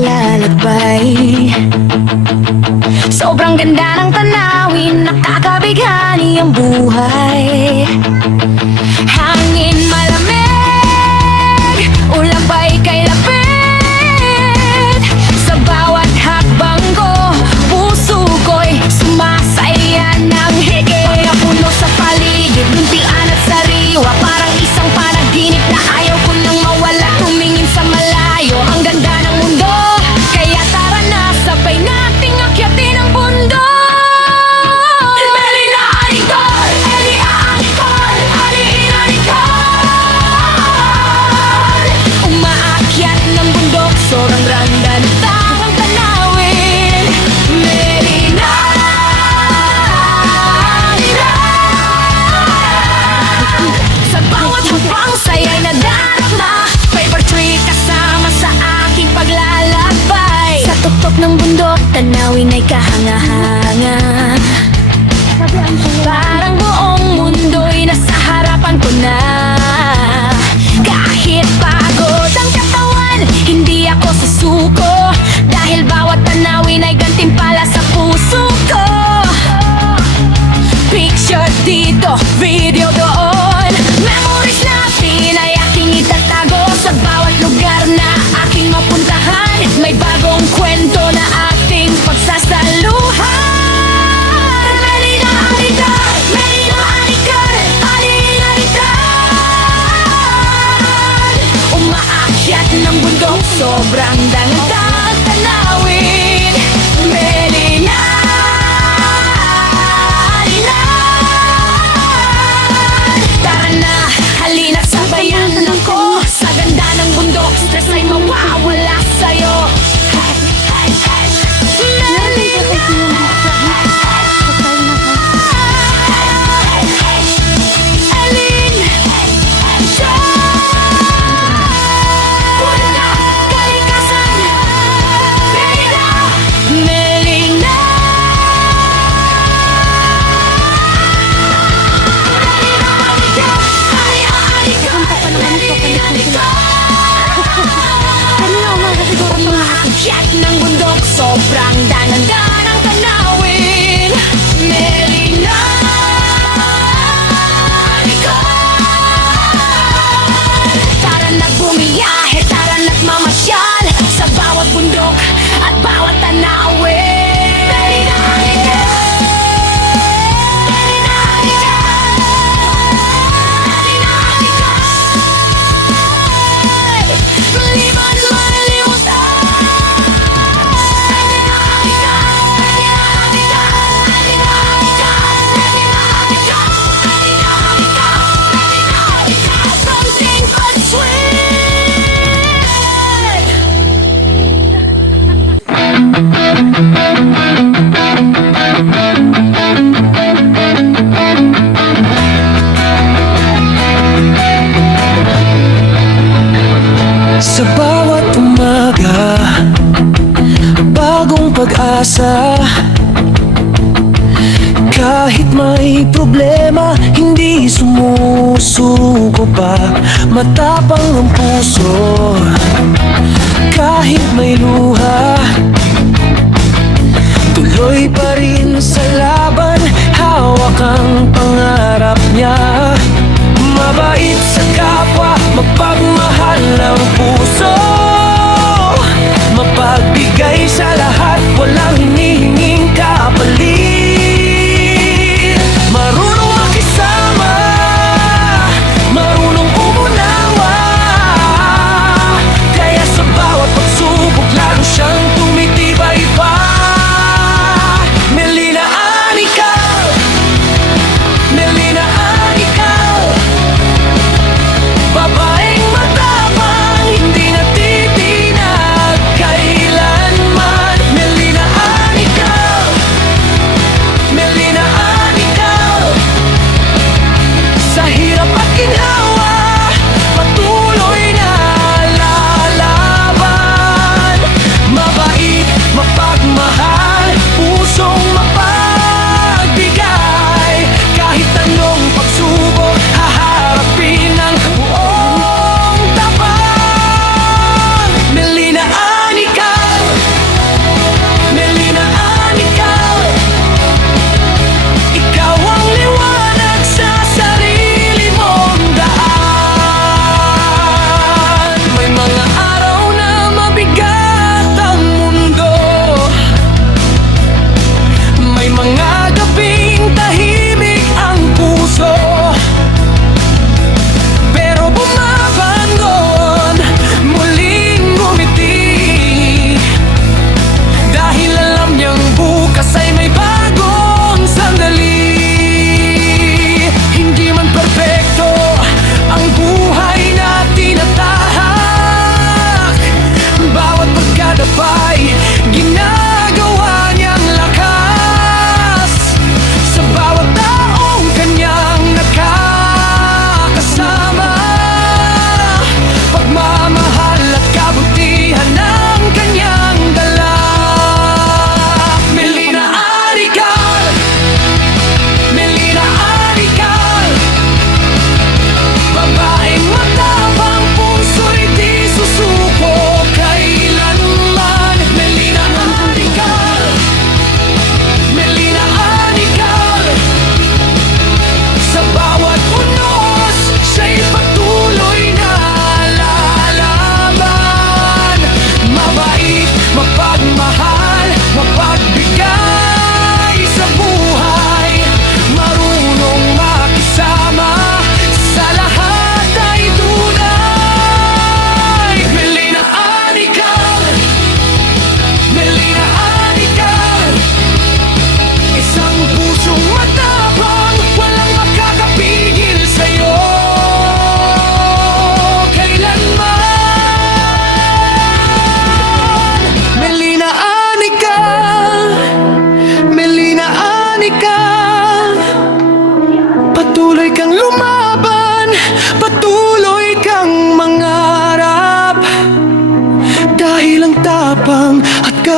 naglalakbay. Sobrang ganda ng tanawin, nakakabighani ang buhay. Hangin malamig, ulang pa'y kay lapit. Sa bawat hakbang ko, puso ko'y sumasaya ng higit. Mga puno sa paligid, luntian at sariwa, parang isang panaginip na ayaw ko nang mawala. Tumingin sa malayo, ang ganda ng mundo, kaya tara na, sabay nating akyatin ang bundok. Umaakyat ng bundok, sobrang ganda ng tawang tanawin. Melina, sa bawat habang saya'y nadarama, paper tree kasama sa aking paglalakbay. Sa tuktok ng bundok, tanawin ay kahanga-hanga. Parang buong mundo'y nasa harapan ko na. Kahit pagod ang katawan, hindi ako susuko, dahil bawat tanawin ay gantimpala sa puso ko. Picture dito, video doon, memories natin ay aking itatago. Sa bawat lugar na aking mapuntahan, may bagong kwento na ating pagsasaluhan. Melina, halika! Melina, halika! Halika! Umaakyat ng bundok, sobrang ganda ang tanawin. Melina, halika! Tara na, halina't sabayan ako. Sa ganda ng bundok, stress ay mawawala sa'yo. Umakyat ng bundok, sobrang ganda ng tanawin. Melina, halika! Tara na't bumiyahe, tara na't mamasyal sa bawat bundok at bawat tanawin. Melina, halika! Melina, halika! Melina, halika! Liban malilimutan. Something but Sa bawat umaga, bagong pag-asa. Kahit may problema, hindi sumusuko pa. Matapang ang puso, kahit may luha. Tuloy pa rin sa laban, hawak ang pangarap niya. Mabait sa kapwa, mapagmahal ang puso. Mapagbigay sa lahat, walang hinihinging kapalit. Marunong makisama, marunong umunawa. Kaya sa bawat pagsubok, lalo siyang tumitibay pa. Melina, halika! Melina, halika! Babaeng mata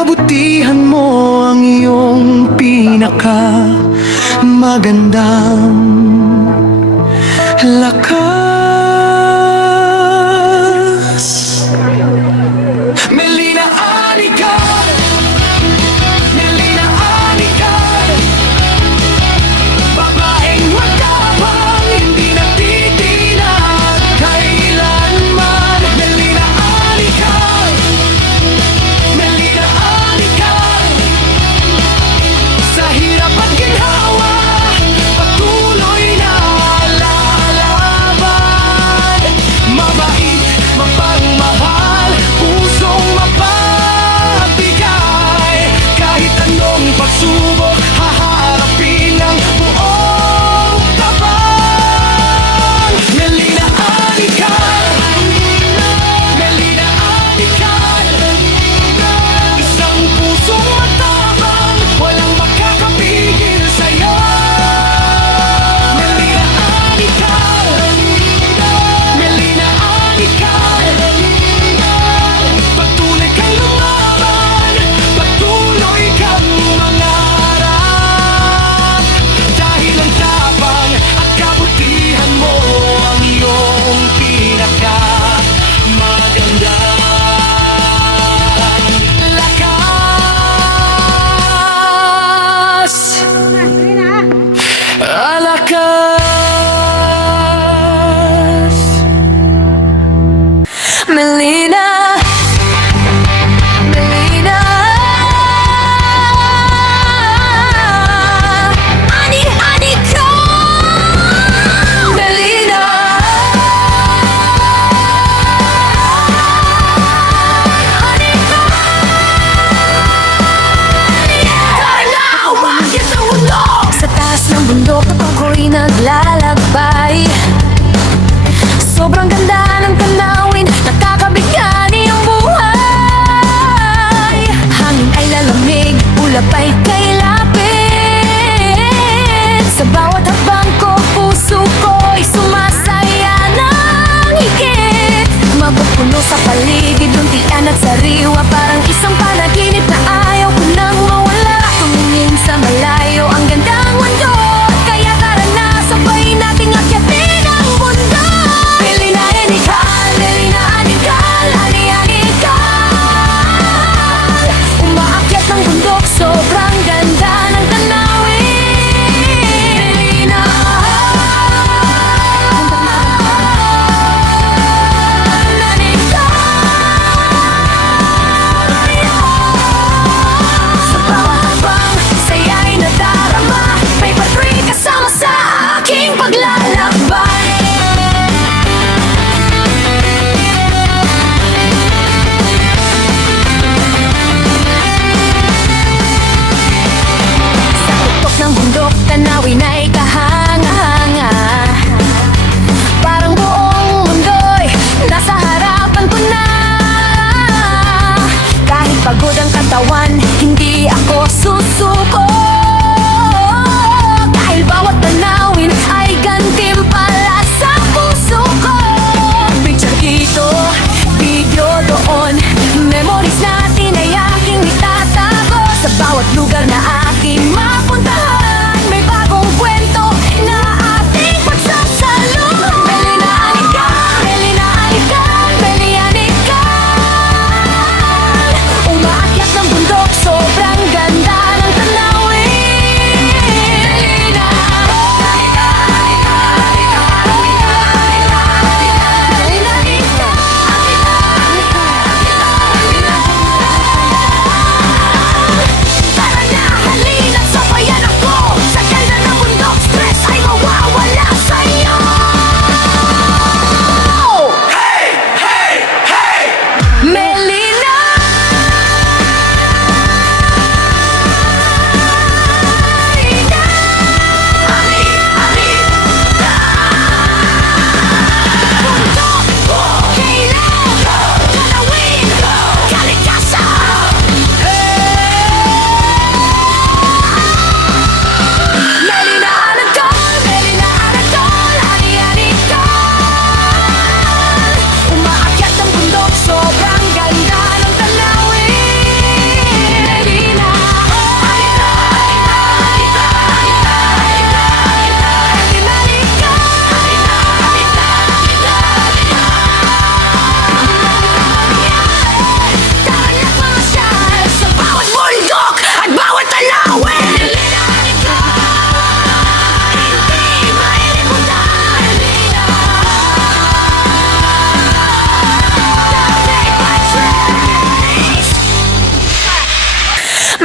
kabutihan mo ang iyong pinaka magandang lakas. Melina Anikal, Melina Anikal, babaeng matapang, hindi natitinag kailanman. Melina Anikal, Melina Anikal, sa hirap at ginhawa, patuloy na lalaban. Mabait, mapagmahal, pusong mapagbigay. Kahit anong pagsubok, haharapin ng buong tapang. Melina Anikal, Melina Anikal, isang pusong matapang, walang makakapigil sa'yo. Melina Anikal, Melina Anikal, patuloy kang lumaban, patuloy kang mangarap. Dahil ang tapang at kabutihan mo ang iyong pinaka magandang lakas. Alakas. Melina, Melina, Anikal, Melina, sa taas ng bundok ako'y naglalakbay. Sobrang ganda ng tanawin, nakakabigani ang buhay. Hangin ay lalamig, ulap ay kay lapit. Sa bawat habang ko, puso ko'y sumasaya ng higit. Mapupuno sa paligid, luntian at sariwa, parang isang panaginip na ayaw ko nang mawala. Tumingin sa malayo, ang gandang mundo, kaya tara na sabay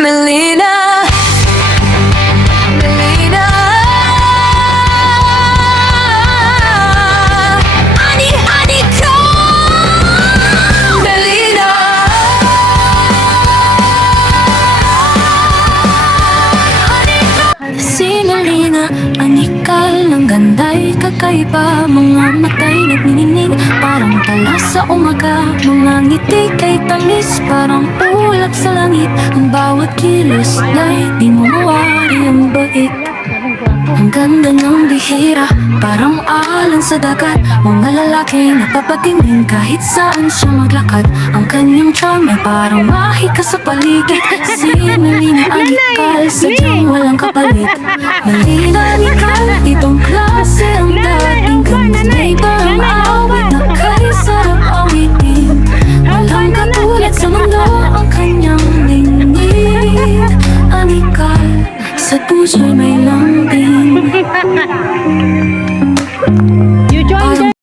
Melina, Melina. Ani ka, Melina. Si Melina, anikal ng ganda'y kakaiba. Mga mata'y nagnininig, parang tala sa umaga. Mga ngiti kay tamis, parang ulap sa langit. Ang bawat kilos na'y di mo mawari ang bait. Ang ganda ng bihira, parang alon sa dagat. Mga lalaki napapatingin kahit saan siya maglakad. Ang kanyang charm ay parang mahika sa paligid. Si Melina anikal, sadyang walang kapalit. Melina anikal, itong klase ang dating ganda. May parang awit na kay sarap awitin. Walang katulad sa mundo ang kanyang ningning. Anikal, sa puso'y may lambing.